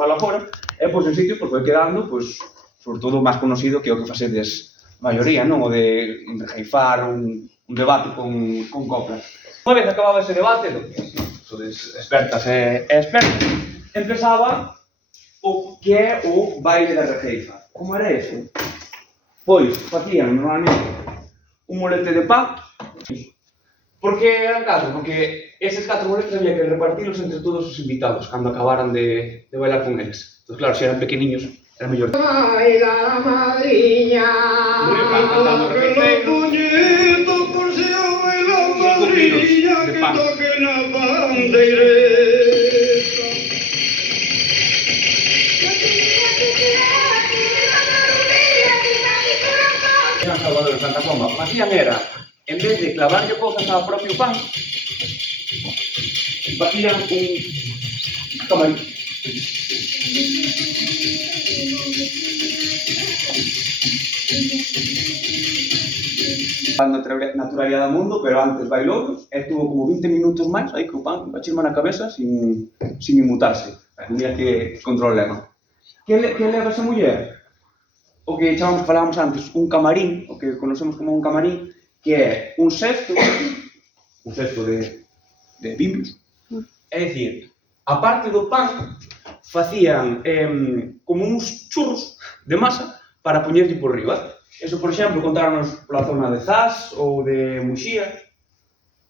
fala fora, e pois en sitio foi quedando, pois, sobre todo o máis conocido que é o que facedes a maioría, non? O de enrejeifar un debate con coplas. Unha vez acababa ese debate, sodes expertas e expertos, empezaba o que é o baile da rejeifa. Como era eso? Pois facían normalmente un molete de pan. Por que eran 4? Porque eses 4 moletes había que repartilos entre todos os invitados cando acabaran de bailar con eles. Entón, claro, se eran pequeniños, era mellor. Ay, la madriña, cantando puñito por si la madriña que toque la bandeireta. Salvador de Santa Comba, facían era, en vez de clavarlle cousas ao propio pan, facían un camarín. A naturalidade do mundo, pero antes bailou, e estuvo como 20 minutos máis aí co pan, a chisma na cabeza, sin inmutarse. Mira que problema. Que leva esa muller? O que falábamos antes, un camarín, o que conocemos como un camarín, que é un cesto de bimbios. É dicir, a parte do pan, facían como uns churros de masa para poñerlle por riba. Eso, por exemplo, contáronos pola zona de Zas ou de Muxía.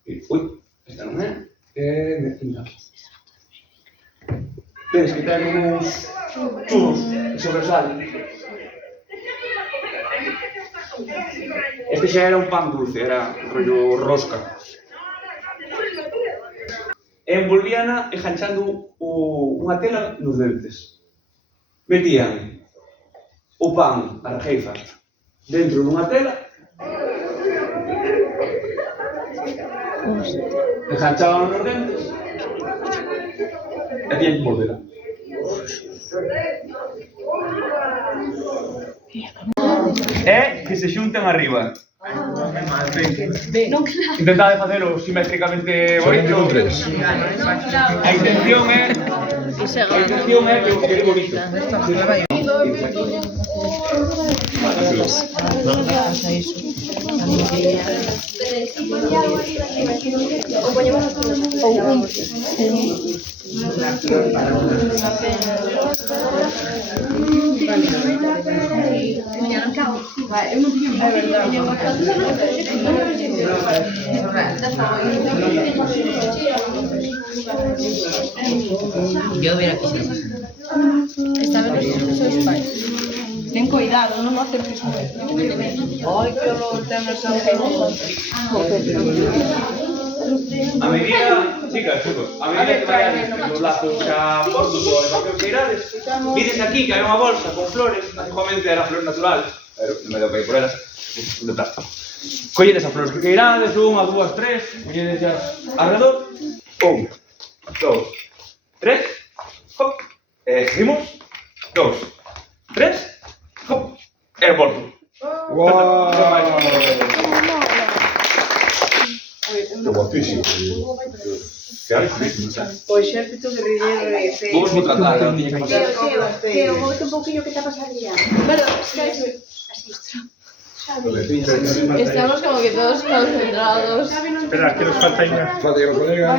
Ui, esta non é. É de aquí. Vedes que ten uns churros que sobresalen. Este xa era un pan dulce, era un rollo rosca. Envolvíana enganchando unha tela nos dentes. Metían o pan, a rejeifa, dentro dunha tela, enganchaban nos dentes e tiñan que volvela. E que se xunten arriba. Intentade facelo simétricamente bonito. A intención é que o quede bonito. Yo hubiera quisido. Esta vez los seus pais. Ten cuidado, non acerques moito. Ai, que olor ten esa A medida, chicas, a medida que vayades os lazos xa postos ou a que queirades, vides aquí que hai unha bolsa con flores, antiguamente eran flores naturales, pero non me deu que ir por elas, de plástico. Colledes as flores que queirades, unha, dúas, tres, colledes xa alrededor, 1, 2, 3, hop, seguimos, 2, 3, hop, e volto. Wow! Que guapísimo. Claro, sí, sabes. O exército guerrillero de fe. Vamos a tratar, non tiña que pasar. Teo, móvete un pouquinho que te pasa allá. Estamos como que todos concentrados. Espera, que nos falta Ina. Falta Ina, colega.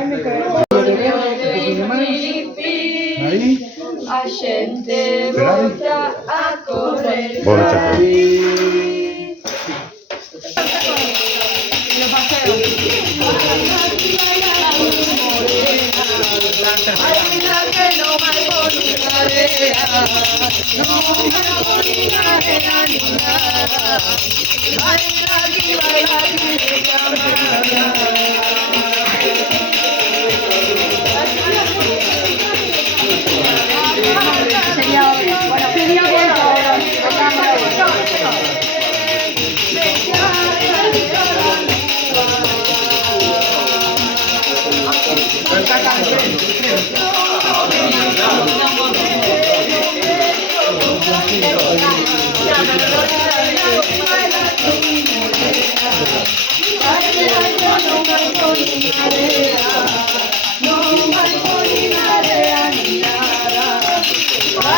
Aí. A xente volta a correr. Volta a No paseo. Ainda que non vai bonita rea, non vai bonita rea ni nada. Baila aquí, Sería bueno.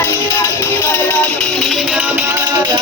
baila aquí, baila mi niña amada.